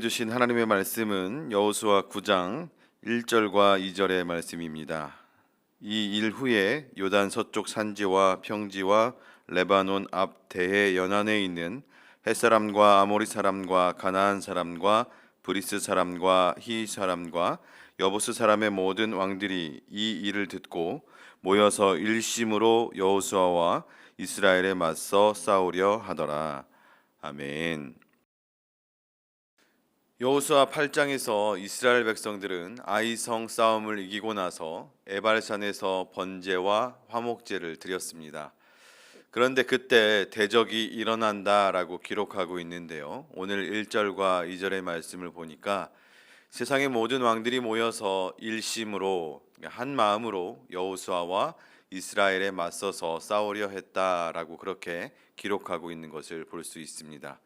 우리에게 주신 하나님의 말씀은 여호수아 9장 1절과 2절의 말씀입니다. 이 일 후에 요단 서쪽 산지와 평지와 레바논 앞 대해 연안에 있는 햇사람과 아모리 사람과 가나안 사람과 브리스 사람과 히 사람과 여부스 사람의 모든 왕들이 이 일을 듣고 모여서 일심으로 여호수아와 이스라엘에 맞서 싸우려 하더라. 아멘. 여호수아 8장에서 이스라엘 백성들은 아이성 싸움을 이기고 나서 에발산에서 번제와 화목제를 드렸습니다. 그런데 그때 대적이 일어난다라고 기록하고 있는데요. 오늘 1절과 2절의 말씀을 보니까 세상의 모든 왕들이 모여서 일심으로 한 마음으로 여호수아와 이스라엘에 맞서서 싸우려 했다라고 그렇게 기록하고 있는 것을 볼 수 있습니다.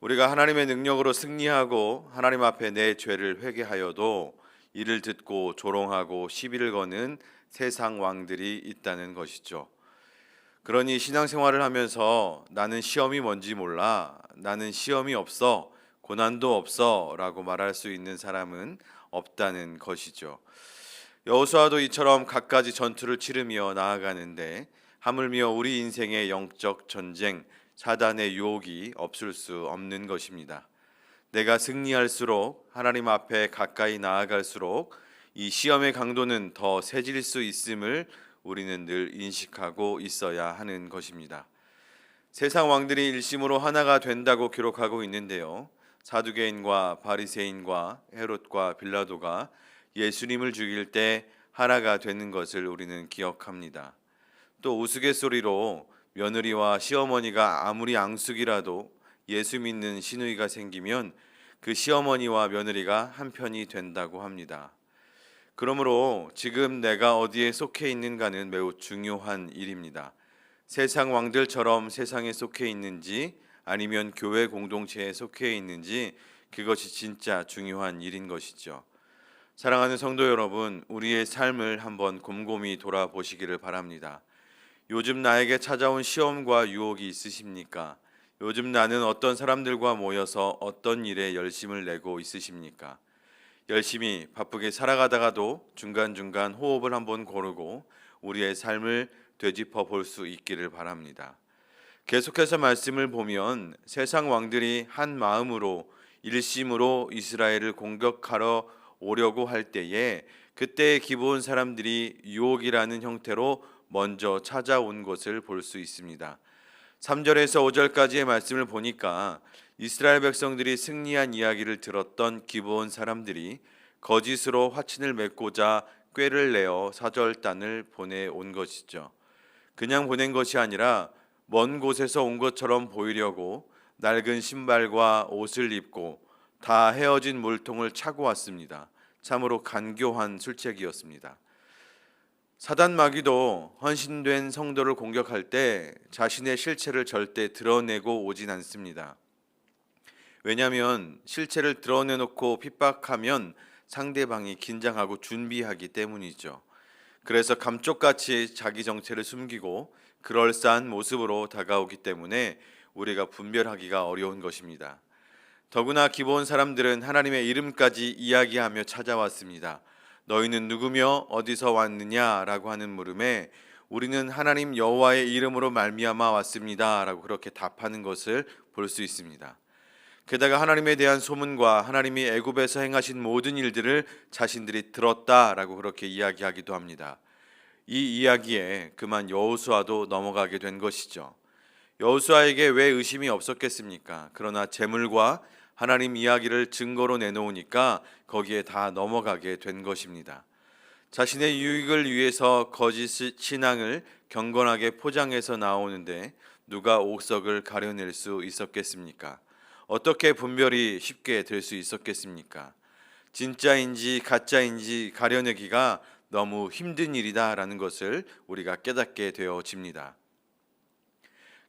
우리가 하나님의 능력으로 승리하고 하나님 앞에 내 죄를 회개하여도 이를 듣고 조롱하고 시비를 거는 세상 왕들이 있다는 것이죠. 그러니 신앙생활을 하면서 나는 시험이 뭔지 몰라, 나는 시험이 없어, 고난도 없어 라고 말할 수 있는 사람은 없다는 것이죠. 여호수아도 이처럼 갖가지 전투를 치르며 나아가는데 하물며 우리 인생의 영적 전쟁, 사단의 유혹이 없을 수 없는 것입니다. 내가 승리할수록 하나님 앞에 가까이 나아갈수록 이 시험의 강도는 더 세질 수 있음을 우리는 늘 인식하고 있어야 하는 것입니다. 세상 왕들이 일심으로 하나가 된다고 기록하고 있는데요. 사두개인과 바리새인과 헤롯과 빌라도가 예수님을 죽일 때 하나가 되는 것을 우리는 기억합니다. 또 우스갯소리로 며느리와 시어머니가 아무리 앙숙이라도 예수 믿는 시누이가 생기면 그 시어머니와 며느리가 한편이 된다고 합니다. 그러므로 지금 내가 어디에 속해 있는가는 매우 중요한 일입니다. 세상 왕들처럼 세상에 속해 있는지 아니면 교회 공동체에 속해 있는지 그것이 진짜 중요한 일인 것이죠. 사랑하는 성도 여러분, 우리의 삶을 한번 곰곰이 돌아보시기를 바랍니다. 요즘 나에게 찾아온 시험과 유혹이 있으십니까? 요즘 나는 어떤 사람들과 모여서 어떤 일에 열심을 내고 있으십니까? 열심히 바쁘게 살아가다가도 중간중간 호흡을 한번 고르고 우리의 삶을 되짚어 볼 수 있기를 바랍니다. 계속해서 말씀을 보면 세상 왕들이 한 마음으로 일심으로 이스라엘을 공격하러 오려고 할 때에 그때의 기브온 사람들이 유혹이라는 형태로 먼저 찾아온 것을 볼 수 있습니다. 3절에서 5절까지의 말씀을 보니까 이스라엘 백성들이 승리한 이야기를 들었던 기브온 사람들이 거짓으로 화친을 맺고자 꾀를 내어 사절단을 보내온 것이죠. 그냥 보낸 것이 아니라 먼 곳에서 온 것처럼 보이려고 낡은 신발과 옷을 입고 다 헤어진 물통을 차고 왔습니다. 참으로 간교한 술책이었습니다. 사단 마귀도 헌신된 성도를 공격할 때 자신의 실체를 절대 드러내고 오진 않습니다. 왜냐하면 실체를 드러내놓고 핍박하면 상대방이 긴장하고 준비하기 때문이죠. 그래서 감쪽같이 자기 정체를 숨기고 그럴싸한 모습으로 다가오기 때문에 우리가 분별하기가 어려운 것입니다. 더구나 기브온 사람들은 하나님의 이름까지 이야기하며 찾아왔습니다. 너희는 누구며 어디서 왔느냐라고 하는 물음에 우리는 하나님 여호와의 이름으로 말미암아 왔습니다라고 그렇게 답하는 것을 볼 수 있습니다. 게다가 하나님에 대한 소문과 하나님이 애굽에서 행하신 모든 일들을 자신들이 들었다라고 그렇게 이야기하기도 합니다. 이 이야기에 그만 여호수아도 넘어가게 된 것이죠. 여호수아에게 왜 의심이 없었겠습니까? 그러나 재물과 하나님 이야기를 증거로 내놓으니까 거기에 다 넘어가게 된 것입니다. 자신의 유익을 위해서 거짓 신앙을 경건하게 포장해서 나오는데 누가 옥석을 가려낼 수 있었겠습니까? 어떻게 분별이 쉽게 될 수 있었겠습니까? 진짜인지 가짜인지 가려내기가 너무 힘든 일이다라는 것을 우리가 깨닫게 되어집니다.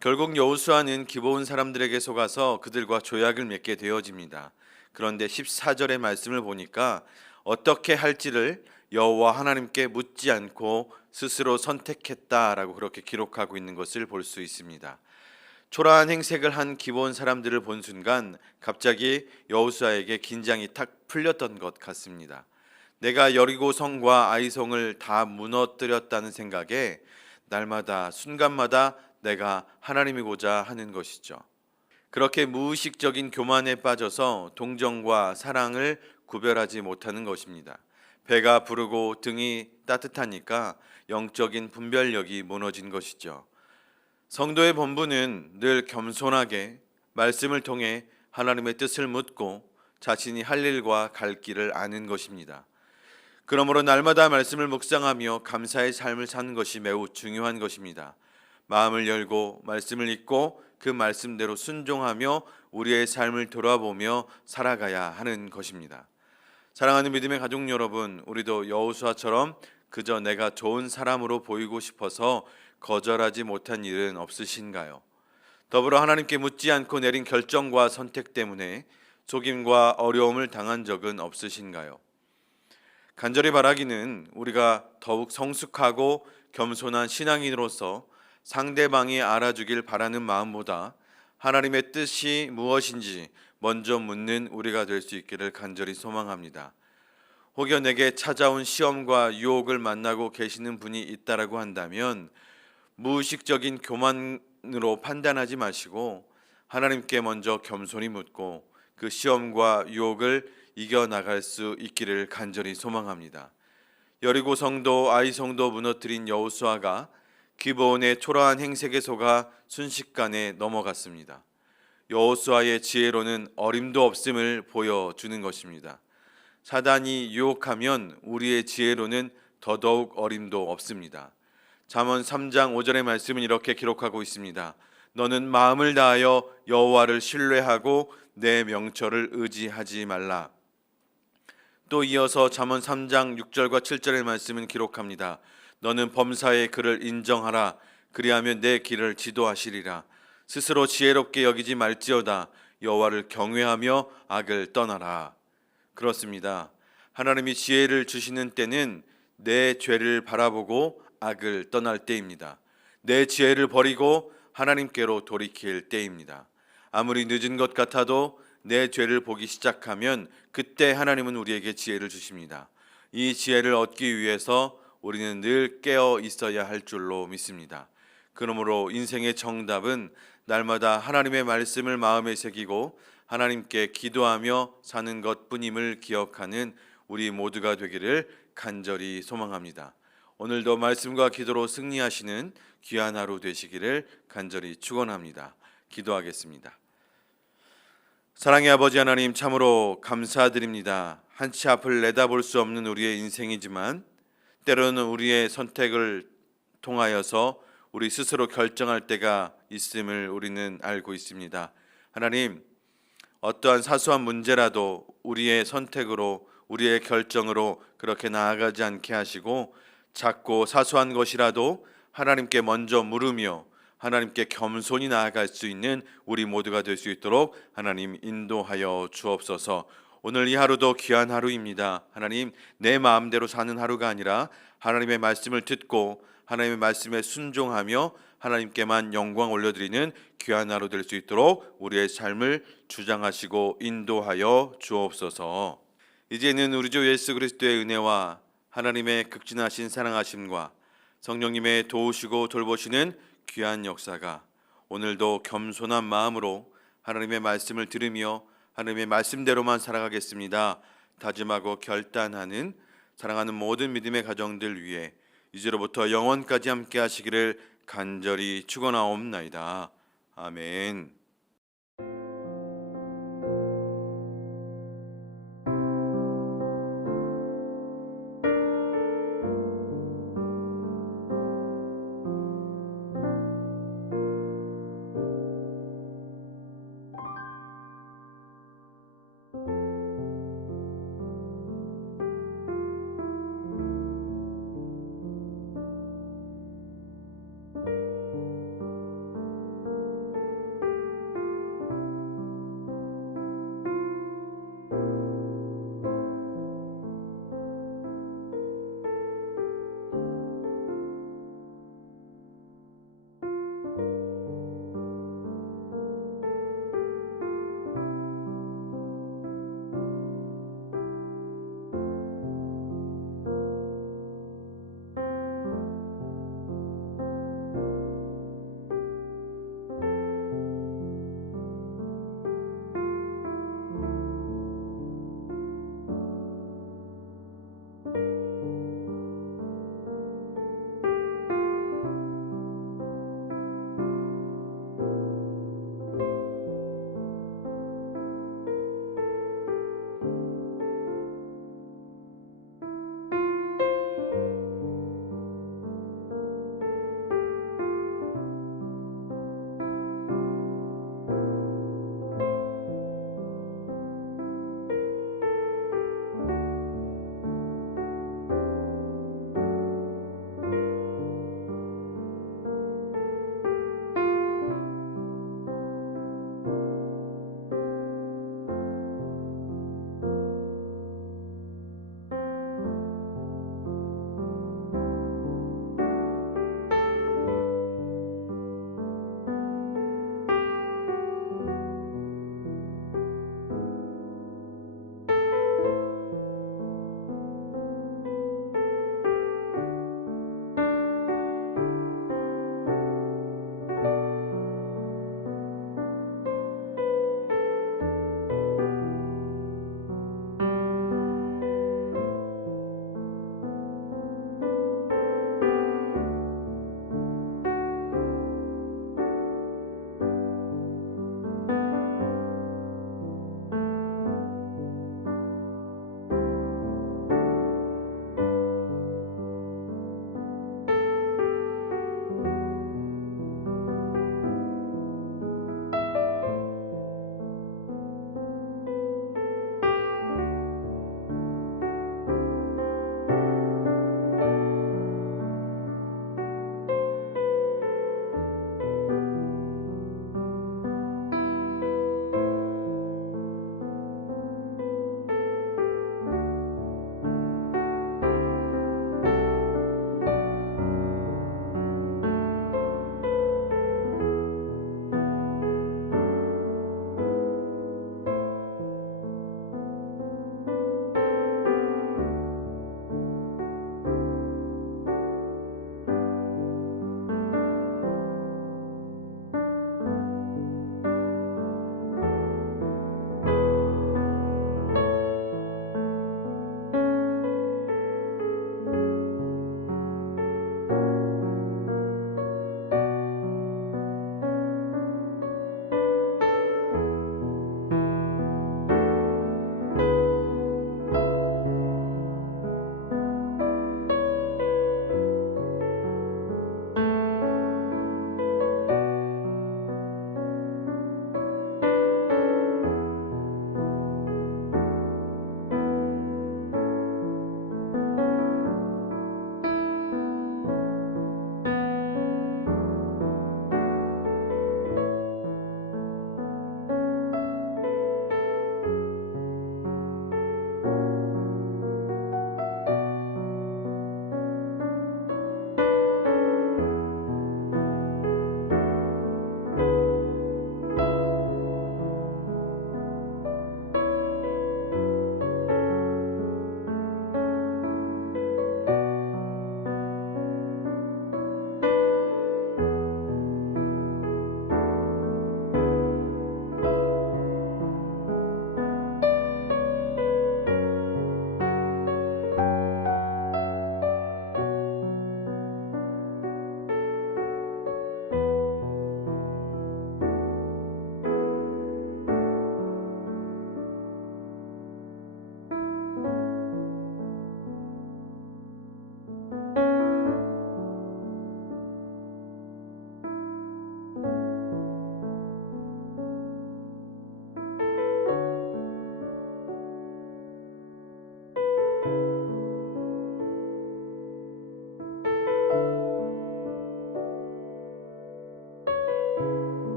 결국 여호수아는 기브온 사람들에게 속아서 그들과 조약을 맺게 되어집니다. 그런데 14절의 말씀을 보니까 어떻게 할지를 여호와 하나님께 묻지 않고 스스로 선택했다라고 그렇게 기록하고 있는 것을 볼 수 있습니다. 초라한 행색을 한 기브온 사람들을 본 순간 갑자기 여호수아에게 긴장이 탁 풀렸던 것 같습니다. 내가 여리고 성과 아이 성을 다 무너뜨렸다는 생각에 날마다 순간마다 내가 하나님이고자 하는 것이죠. 그렇게 무의식적인 교만에 빠져서 동정과 사랑을 구별하지 못하는 것입니다. 배가 부르고 등이 따뜻하니까 영적인 분별력이 무너진 것이죠. 성도의 본분은 늘 겸손하게 말씀을 통해 하나님의 뜻을 묻고 자신이 할 일과 갈 길을 아는 것입니다. 그러므로 날마다 말씀을 묵상하며 감사의 삶을 사는 것이 매우 중요한 것입니다. 마음을 열고 말씀을 읽고 그 말씀대로 순종하며 우리의 삶을 돌아보며 살아가야 하는 것입니다. 사랑하는 믿음의 가족 여러분, 우리도 여호수아처럼 그저 내가 좋은 사람으로 보이고 싶어서 거절하지 못한 일은 없으신가요? 더불어 하나님께 묻지 않고 내린 결정과 선택 때문에 속임과 어려움을 당한 적은 없으신가요? 간절히 바라기는 우리가 더욱 성숙하고 겸손한 신앙인으로서 상대방이 알아주길 바라는 마음보다 하나님의 뜻이 무엇인지 먼저 묻는 우리가 될 수 있기를 간절히 소망합니다. 혹여 내게 찾아온 시험과 유혹을 만나고 계시는 분이 있다라고 한다면 무의식적인 교만으로 판단하지 마시고 하나님께 먼저 겸손히 묻고 그 시험과 유혹을 이겨나갈 수 있기를 간절히 소망합니다. 여리고 성도 아이 성도 무너뜨린 여호수아가 기브온의 초라한 행색에 속아 순식간에 넘어갔습니다. 여호수아의 지혜로는 어림도 없음을 보여주는 것입니다. 사단이 유혹하면 우리의 지혜로는 더더욱 어림도 없습니다. 잠언 3장 5절의 말씀은 이렇게 기록하고 있습니다. 너는 마음을 다하여 여호와를 신뢰하고 내 명철을 의지하지 말라. 또 이어서 잠언 3장 6절과 7절의 말씀은 기록합니다. 너는 범사의 그를 인정하라. 그리하면 내 길을 지도하시리라. 스스로 지혜롭게 여기지 말지어다. 여호와를 경외하며 악을 떠나라. 그렇습니다. 하나님이 지혜를 주시는 때는 내 죄를 바라보고 악을 떠날 때입니다. 내 지혜를 버리고 하나님께로 돌이킬 때입니다. 아무리 늦은 것 같아도 내 죄를 보기 시작하면 그때 하나님은 우리에게 지혜를 주십니다. 이 지혜를 얻기 위해서 우리는 늘 깨어 있어야 할 줄로 믿습니다. 그러므로 인생의 정답은 날마다 하나님의 말씀을 마음에 새기고 하나님께 기도하며 사는 것뿐임을 기억하는 우리 모두가 되기를 간절히 소망합니다. 오늘도 말씀과 기도로 승리하시는 귀한 하루 되시기를 간절히 축원합니다. 기도하겠습니다. 사랑의 아버지 하나님, 참으로 감사드립니다. 한치 앞을 내다볼 수 없는 우리의 인생이지만 때로는 우리의 선택을 통하여서 우리 스스로 결정할 때가 있음을 우리는 알고 있습니다. 하나님, 어떠한 사소한 문제라도 우리의 선택으로 우리의 결정으로 그렇게 나아가지 않게 하시고 작고 사소한 것이라도 하나님께 먼저 물으며 하나님께 겸손히 나아갈 수 있는 우리 모두가 될 수 있도록 하나님 인도하여 주옵소서. 오늘 이 하루도 귀한 하루입니다. 하나님, 내 마음대로 사는 하루가 아니라 하나님의 말씀을 듣고 하나님의 말씀에 순종하며 하나님께만 영광 올려드리는 귀한 하루 될 수 있도록 우리의 삶을 주장하시고 인도하여 주옵소서. 이제는 우리 주 예수 그리스도의 은혜와 하나님의 극진하신 사랑하심과 성령님의 도우시고 돌보시는 귀한 역사가 오늘도 겸손한 마음으로 하나님의 말씀을 들으며 하나님의 말씀대로만 살아가겠습니다 다짐하고 결단하는 사랑하는 모든 믿음의 가정들 위해 이제로부터 영원까지 함께 하시기를 간절히 축원하옵나이다. 아멘.